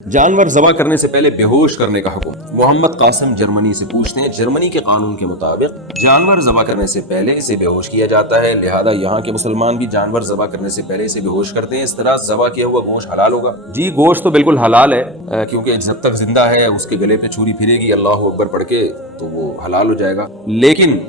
जानवर ज़बा करने से पहले बेहोश करने का हुक्म। मोहम्मद कासिम जर्मनी से पूछते हैं, जर्मनी के कानून के मुताबिक जानवर ज़बा करने से पहले इसे बेहोश किया जाता है, लिहाजा यहाँ के मुसलमान भी जानवर ज़बा करने से पहले इसे बेहोश करते हैं। इस तरह ज़बा किया हुआ गोश्त हलाल होगा? जी, गोश्त तो बिल्कुल हलाल है, क्योंकि जब तक जिंदा है उसके गले पे छुरी फिरेगी अल्लाह अकबर पढ़ के तो वो हलाल हो जाएगा। लेकिन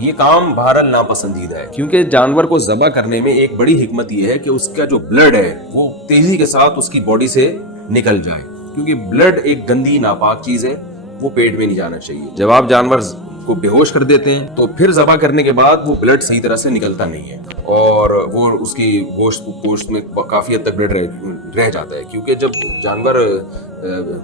ये काम बहरहाल नापसंदीदा है, क्योंकि जानवर को ज़बा करने में एक बड़ी हिकमत ये है कि उसका जो ब्लड है वो तेजी के साथ उसकी बॉडी से निकल जाए, क्योंकि ब्लड एक गंदी नापाक चीज है, वो पेट में नहीं जाना चाहिए। जब आप जानवर को बेहोश कर देते हैं तो फिर ज़बा करने के बाद वो ब्लड सही तरह से निकलता नहीं है और वो उसकी गोश्त में काफी हद तक ब्लड रह जाता है, क्योंकि जब जानवर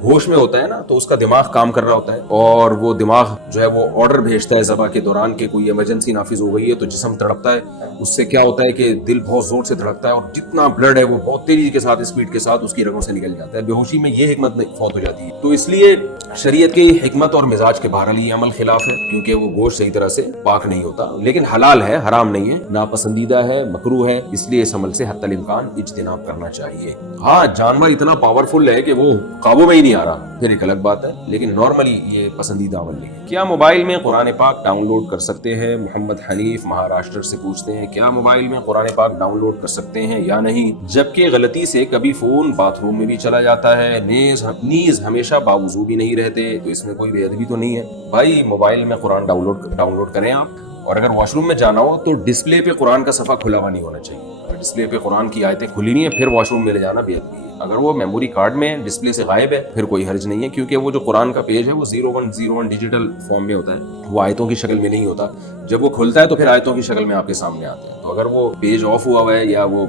होश में होता है ना तो उसका दिमाग काम कर रहा होता है और वो दिमाग जो है वो ऑर्डर भेजता है ज़बा के दौरान कि कोई इमरजेंसी नाफिज हो गई है, तो जिस्म तड़पता है। उससे क्या होता है कि दिल बहुत जोर से धड़कता है और जितना ब्लड है वो बहुत तेजी के साथ स्पीड के साथ उसकी रगों से निकल जाता है। बेहोशी में ये हिकमत फौत हो जाती है। तो इसलिए शरीयत की हिकमत और मिजाज के बहरहाल ये अमल खिलाफ है, क्योंकि वो गोश्त सही तरह से पाक नहीं होता, लेकिन हलाल है, हराम नहीं है, नापसंदीदा है, मकरूह है, इसलिए इस अमल से हत्तल इम्कान इज्तिनाब करना चाहिए। हाँ, जानवर इतना पावरफुल है कि वो काबू में ही नहीं आ रहा, फिर एक अलग बात है, लेकिन नॉर्मली ये पसंदीदा अमल नहीं है। क्या मोबाइल में कुरान पाक डाउनलोड कर सकते हैं? मोहम्मद हनीफ महाराष्ट्र से पूछते हैं, क्या मोबाइल में कुरान पाक डाउनलोड कर सकते हैं या नहीं, जबकि गलती से कभी फोन बाथरूम में भी चला जाता है, नीज हमेशा बावजूद भी नहीं रहते, तो इसमें कोई बेअदबी तो नहीं है? भाई, मोबाइल में कुरान डाउनलोड करें आप, और अगर वॉशरूम में जाना हो तो डिस्प्ले पे कुरान का सफ़ा खुला हुआ नहीं होना चाहिए। अगर डिस्प्ले पे कुरान की आयतें खुली नहीं है फिर वॉशरूम में ले जाना बेअदबी है। अगर वो मेमोरी कार्ड में डिस्प्ले से गायब है फिर कोई हर्ज नहीं है, क्योंकि वो जो कुरान का पेज है वो 0101 डिजिटल फॉर्म में होता है, वो आयतों की शक्ल में नहीं होता। जब वो खुलता है तो फिर आयतों की शक्ल में आपके सामने आते हैं। तो अगर वो पेज ऑफ हुआ है या वो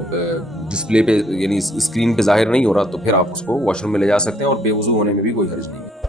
डिस्प्ले पे यानी स्क्रीन पे जाहिर नहीं हो रहा तो फिर आप उसको वॉशरूम में ले जा सकते हैं और बेवजू होने में भी कोई हर्ज नहीं है।